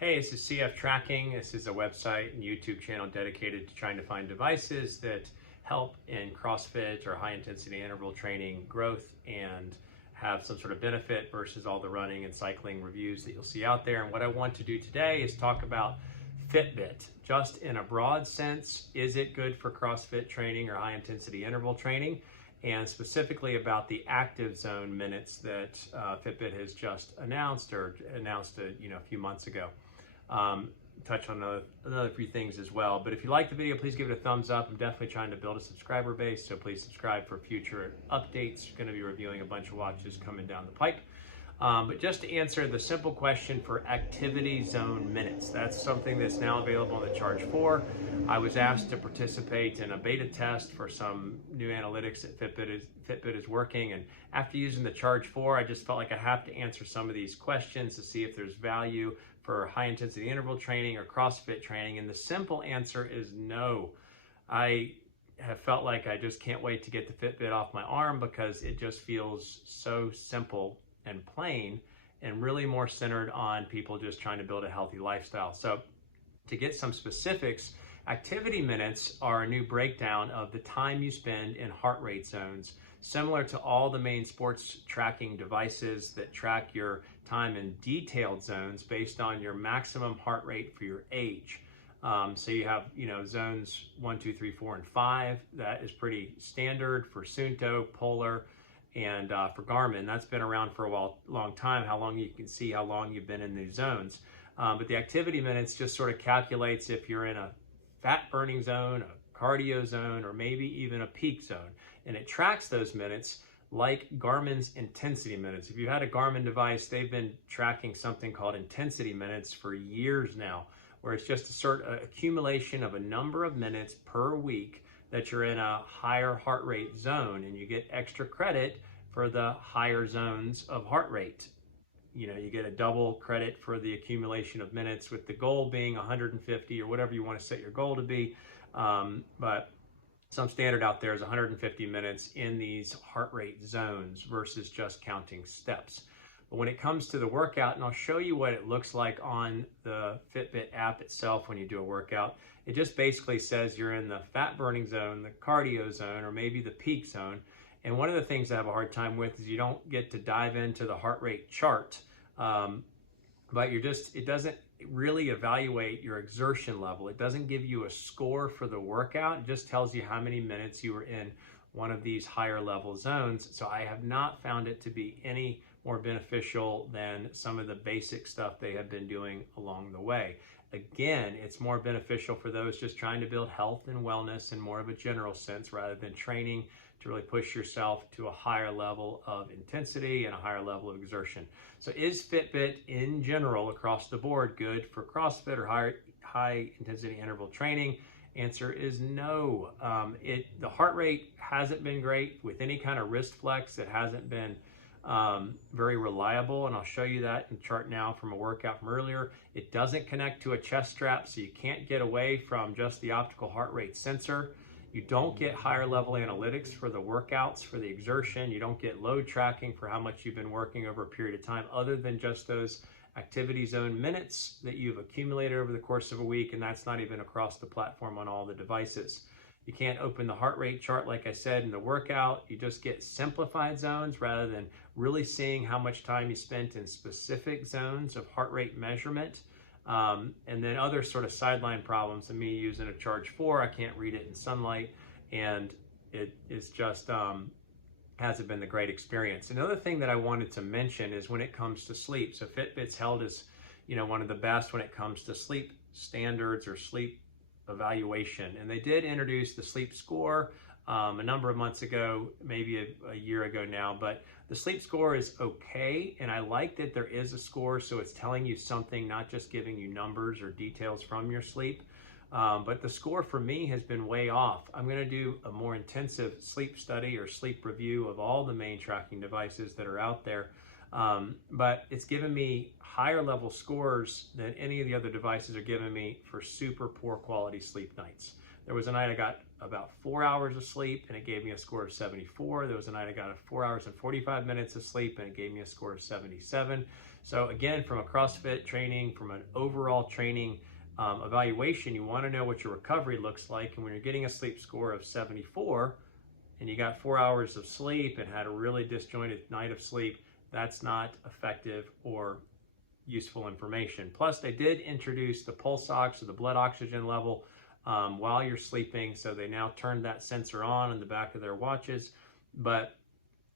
Hey, this is CF Tracking. This is a website and YouTube channel dedicated to trying to find devices that help in CrossFit or high intensity interval training growth and have some sort of benefit versus all the running and cycling reviews that you'll see out there. And what I want to do today is talk about Fitbit. Just in a broad sense, is it good for CrossFit training or high intensity interval training? And specifically about the active zone minutes that Fitbit has just announced a few months ago. Touch on another few things as well. But if you like the video, please give it a thumbs up. I'm definitely trying to build a subscriber base, so please subscribe for future updates. Going to be reviewing a bunch of watches coming down the pipe. But just to answer the simple question for activity zone minutes, that's something that's now available on the Charge 4. I was asked to participate in a beta test for some new analytics that Fitbit is working, and after using the Charge 4, I just felt like I have to answer some of these questions to see if there's value for high intensity interval training or CrossFit training, and the simple answer is no. I have felt like I just can't wait to get the Fitbit off my arm because it just feels so simple and plain and really more centered on people just trying to build a healthy lifestyle. So to get some specifics, activity minutes are a new breakdown of the time you spend in heart rate zones, similar to all the main sports tracking devices that track your time in detailed zones based on your maximum heart rate for your age. So you have, zones 1, 2, 3, 4, and 5. That is pretty standard for Suunto, Polar, and for Garmin. That's been around for a long time, how long you can see how long you've been in these zones. But the activity minutes just sort of calculates if you're in a fat burning zone, a cardio zone, or maybe even a peak zone. And it tracks those minutes like Garmin's intensity minutes. If you had a Garmin device, they've been tracking something called intensity minutes for years now, where it's just a sort of accumulation of a number of minutes per week that you're in a higher heart rate zone, and you get extra credit for the higher zones of heart rate. You get a double credit for the accumulation of minutes, with the goal being 150 or whatever you want to set your goal to be. But some standard out there is 150 minutes in these heart rate zones versus just counting steps. But when it comes to the workout, and I'll show you what it looks like on the Fitbit app itself when you do a workout, it just basically says you're in the fat burning zone, the cardio zone, or maybe the peak zone. And one of the things I have a hard time with is you don't get to dive into the heart rate chart, but it doesn't really evaluate your exertion level. It doesn't give you a score for the workout. It just tells you how many minutes you were in one of these higher level zones. So I have not found it to be any more beneficial than some of the basic stuff they have been doing along the way. Again, it's more beneficial for those just trying to build health and wellness in more of a general sense rather than training to really push yourself to a higher level of intensity and a higher level of exertion. So is Fitbit in general across the board good for CrossFit or high intensity interval training? Answer is no. The heart rate hasn't been great with any kind of wrist flex. It hasn't been very reliable, and I'll show you that in the chart now from a workout from earlier. It doesn't connect to a chest strap, so you can't get away from just the optical heart rate sensor. You don't get higher level analytics for the workouts, for the exertion. You don't get load tracking for how much you've been working over a period of time, other than just those activity zone minutes that you've accumulated over the course of a week, and that's not even across the platform on all the devices. You can't open the heart rate chart, like I said, in the workout. You just get simplified zones rather than really seeing how much time you spent in specific zones of heart rate measurement. And then other sort of sideline problems of me using a Charge 4, I can't read it in sunlight, and it is just hasn't been the great experience. Another thing that I wanted to mention is when it comes to sleep. So Fitbit's held as one of the best when it comes to sleep standards or sleep evaluation, and they did introduce the sleep score a number of months ago, maybe a year ago now, but the sleep score is okay, and I like that there is a score, so it's telling you something, not just giving you numbers or details from your sleep. But the score for me has been way off. I'm going to do a more intensive sleep study or sleep review of all the main tracking devices that are out there. But it's given me higher level scores than any of the other devices are giving me for super poor quality sleep nights. There was a night I got about 4 hours of sleep and it gave me a score of 74. There was a night I got 4 hours and 45 minutes of sleep and it gave me a score of 77. So again, from a CrossFit training, from an overall training evaluation, you want to know what your recovery looks like. And when you're getting a sleep score of 74 and you got 4 hours of sleep and had a really disjointed night of sleep, that's not effective or useful information. Plus, they did introduce the pulse ox, or the blood oxygen level, while you're sleeping. So they now turned that sensor on in the back of their watches, but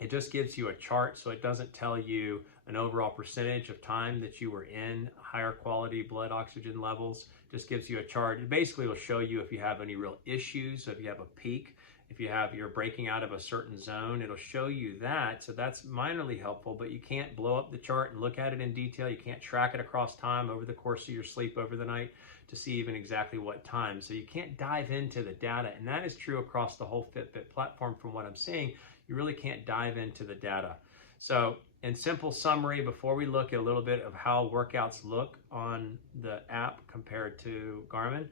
it just gives you a chart. So it doesn't tell you an overall percentage of time that you were in higher quality blood oxygen levels. Just gives you a chart. It basically will show you if you have any real issues. So if you have a peak, if you're breaking out of a certain zone, it'll show you that. So that's minorly helpful, but you can't blow up the chart and look at it in detail. You can't track it across time over the course of your sleep over the night to see even exactly what time. So you can't dive into the data. And that is true across the whole Fitbit platform from what I'm seeing. You really can't dive into the data. So in simple summary, before we look at a little bit of how workouts look on the app compared to Garmin,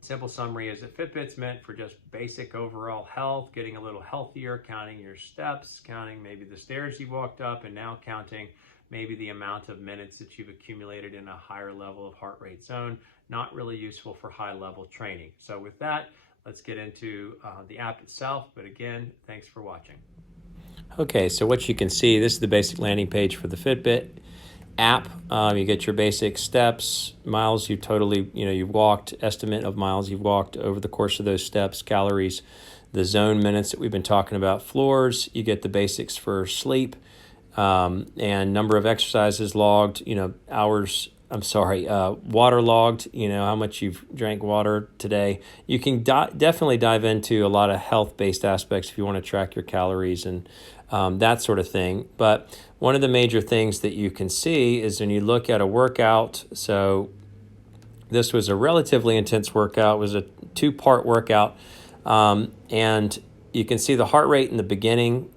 simple summary is that Fitbit's meant for just basic overall health, getting a little healthier, counting your steps, counting maybe the stairs you walked up, and now counting maybe the amount of minutes that you've accumulated in a higher level of heart rate zone. Not really useful for high level training. So with that, let's get into the app itself. But again, thanks for watching. Okay, so what you can see, this is the basic landing page for the Fitbit app. You get your basic steps, miles you've walked, estimate of miles you've walked over the course of those steps, calories, the zone minutes that we've been talking about, floors. You get the basics for sleep, and number of exercises logged, water logged, how much you've drank water today. You can definitely dive into a lot of health-based aspects if you want to track your calories and that sort of thing. But one of the major things that you can see is when you look at a workout, so this was a relatively intense workout, it was a 2-part workout, and you can see the heart rate in the beginning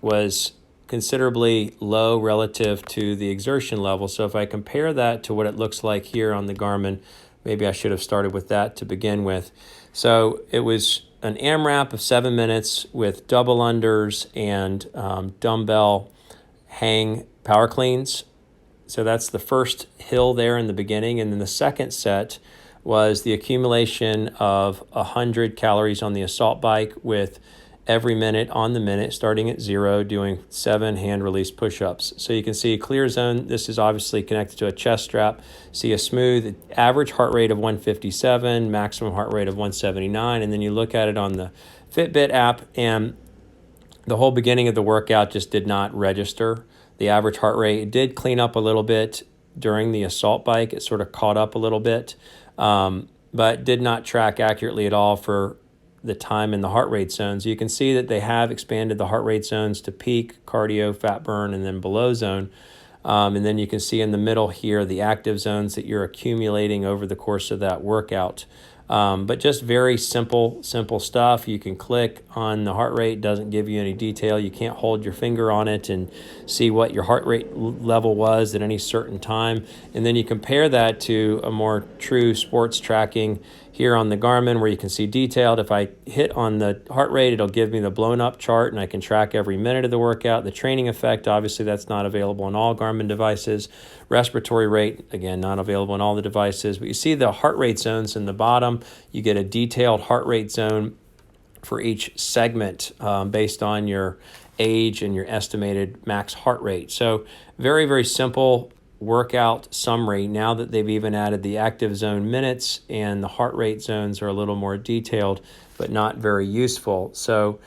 was considerably low relative to the exertion level. So if I compare that to what it looks like here on the Garmin, maybe I should have started with that to begin with. So it was an AMRAP of 7 minutes with double unders and dumbbell hang power cleans. So that's the first hill there in the beginning. And then the second set was the accumulation of 100 calories on the assault bike with every minute on the minute, starting at 0, doing 7 hand release push-ups. So you can see a clear zone. This is obviously connected to a chest strap. See a smooth average heart rate of 157, maximum heart rate of 179. And then you look at it on the Fitbit app, and the whole beginning of the workout just did not register the average heart rate. It did clean up a little bit during the assault bike. It sort of caught up a little bit, but did not track accurately at all for the time in the heart rate zones. You can see that they have expanded the heart rate zones to peak, cardio, fat burn, and then below zone. And then you can see in the middle here the active zones that you're accumulating over the course of that workout. But just very simple stuff. You can click on the heart rate. It doesn't give you any detail. You can't hold your finger on it and see what your heart rate level was at any certain time. And then you compare that to a more true sports tracking here on the Garmin, where you can see detailed. If I hit on the heart rate, it'll give me the blown up chart, and I can track every minute of the workout. The training effect, obviously that's not available on all Garmin devices. Respiratory rate, again, not available on all the devices. But you see the heart rate zones in the bottom. You get a detailed heart rate zone for each segment based on your age and your estimated max heart rate. So very, very simple workout summary. Now that they've even added the active zone minutes, and the heart rate zones are a little more detailed, but not very useful. So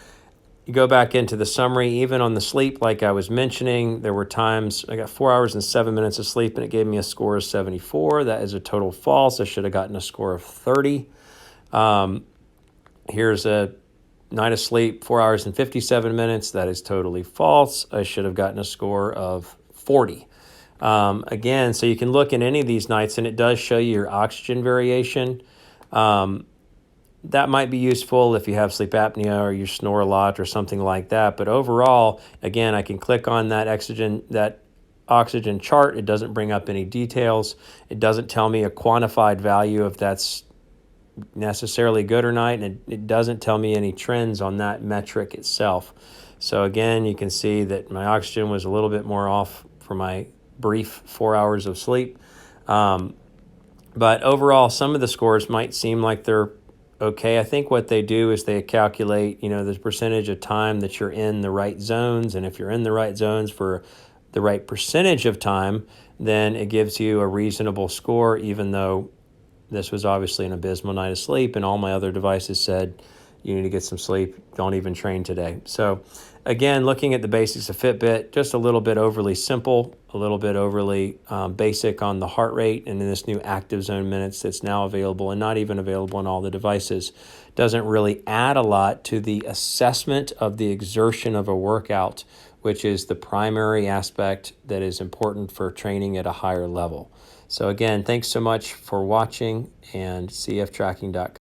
you go back into the summary, even on the sleep, like I was mentioning, there were times I got 4 hours and 7 minutes of sleep and it gave me a score of 74. That is a total false. I should have gotten a score of 30. Here's a night of sleep, 4 hours and 57 minutes. That is totally false. I should have gotten a score of 40. Again, so you can look in any of these nights, and it does show you your oxygen variation. That might be useful if you have sleep apnea or you snore a lot or something like that. But overall, again, I can click on that oxygen chart. It doesn't bring up any details. It doesn't tell me a quantified value if that's necessarily good or not, and it doesn't tell me any trends on that metric itself. So again, you can see that my oxygen was a little bit more off for my brief 4 hours of sleep. But overall, some of the scores might seem like they're okay. I think what they do is they calculate, the percentage of time that you're in the right zones. And if you're in the right zones for the right percentage of time, then it gives you a reasonable score, even though this was obviously an abysmal night of sleep, and all my other devices said, you need to get some sleep, don't even train today. So again, looking at the basics of Fitbit, just a little bit overly simple, a little bit overly basic on the heart rate, and in this new active zone minutes that's now available and not even available on all the devices, doesn't really add a lot to the assessment of the exertion of a workout, which is the primary aspect that is important for training at a higher level. So again, thanks so much for watching, and cftracking.com.